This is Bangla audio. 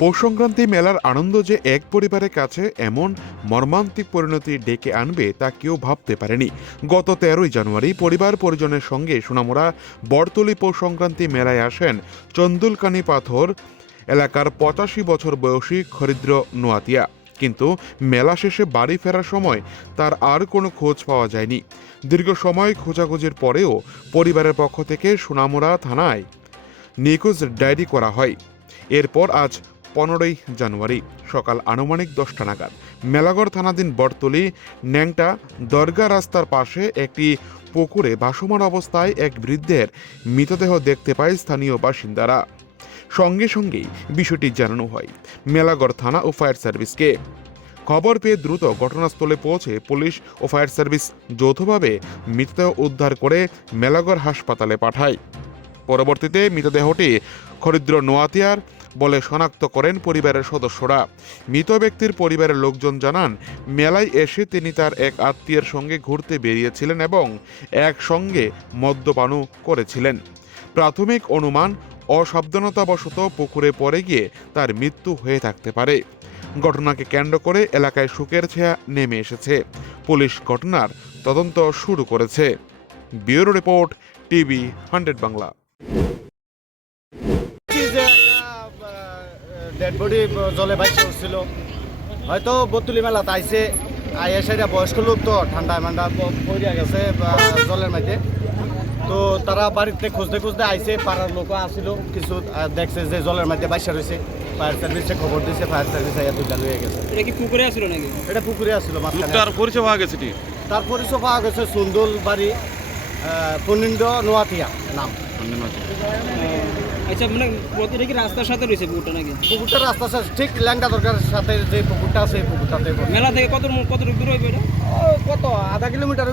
পৌষ সংক্রান্তি মেলার আনন্দ যে এক পরিবারের কাছে এমন মর্মান্তিক পরিণতি ডেকে আনবে তা কেউ ভাবতে পারেনি। গত 13ই জানুয়ারি পরিবার পরিজনের সঙ্গে সোনামুড়া বড়তলি পৌষ সংক্রান্তি মেলায় আসেন চন্দুলকানি পাথর এলাকার 85 বছর বয়সী খরিদ্র নোয়াতিয়া। কিন্তু মেলা শেষে বাড়ি ফেরার সময় তার আর কোনো খোঁজ পাওয়া যায়নি। দীর্ঘ সময় খোঁজাখুঁজির পরেও পরিবারের পক্ষ থেকে সোনামুড়া থানায় নিখোঁজ ডায়েরি করা হয়। এরপর আজ 15ই জানুয়ারি সকাল আনুমানিক 10টা নাগাদ মেলাগড় থানাধীন বড়তলি ন্যাংটা দরগা রাস্তার পাশে একটি পুকুরে ভাসমান অবস্থায় এক বৃদ্ধের মৃতদেহ দেখতে পায় স্থানীয় বাসিন্দারা। সঙ্গে সঙ্গেই বিষয়টি জানানো হয় মেলাগড় থানা ও ফায়ার সার্ভিসকে। খবর পেয়ে দ্রুত ঘটনাস্থলে পৌঁছে পুলিশ ও ফায়ার সার্ভিস যৌথভাবে মৃতদেহ উদ্ধার করে মেলাগড় হাসপাতালে পাঠায়। পরবর্তীতে মৃতদেহটি খরিদ্র নোয়াতিয়ার বলে শনাক্ত করেন পরিবারের সদস্যরা। মৃত ব্যক্তির পরিবারের লোকজন জানান, মেলায় এসে তিনি তার এক আত্মীয়ের সঙ্গে ঘুরতে বেরিয়েছিলেন এবং একসঙ্গে মদ্যপানও করেছিলেন। প্রাথমিক অনুমান অসাবধানতাবশত পুকুরে পড়ে গিয়ে তার মৃত্যু হয়ে থাকতে পারে। ঘটনাকে কেন্দ্র করে এলাকায় শোকের ছায়া নেমে এসেছে। পুলিশ ঘটনার তদন্ত শুরু করেছে। Bureau report, TV 100 Bangla. Dead body জলে ভাসে উঠছিল, হয়তো বতুলি মেলাতে আইসে আইয়া সেটা বয়স্ক লোক তো ঠান্ডা মান্ডা পড়িয়া গেছে জলের মধ্যে। তো তারা বাড়িতে খুঁজতে খুঁজতে আইসে, পাড়ার লোকও আসছিল কিছু, দেখছে যে জলের মধ্যে বাইসা রয়েছে। ফায়ার সার্ভিসে খবর দিয়েছে, ফায়ার সার্ভিস আইয়া দুইটা লয়ে গেছে। এটা কি পুকুরে আসলো নাকি? এটা পুকুরে আসছিল মাঝখানে। তার পরিচয় পাওয়া গেছে কি? তার পরিচয় পাওয়া গেছে সুন্দর বাড়ি, পনিন্দ্র নোয়াতিয়া নাম। আচ্ছা, মানে এটা কি রাস্তার সাথে রয়েছে পুকুরটা নাকি? পুকুরটা রাস্তার সাথে ঠিক ল্যাংটা দরকার সাথে যে পুকুরটা আছে এই পুকুরটাতে। মেলা থেকে কত দূর হইবে এটা? কত আধা কিলোমিটার।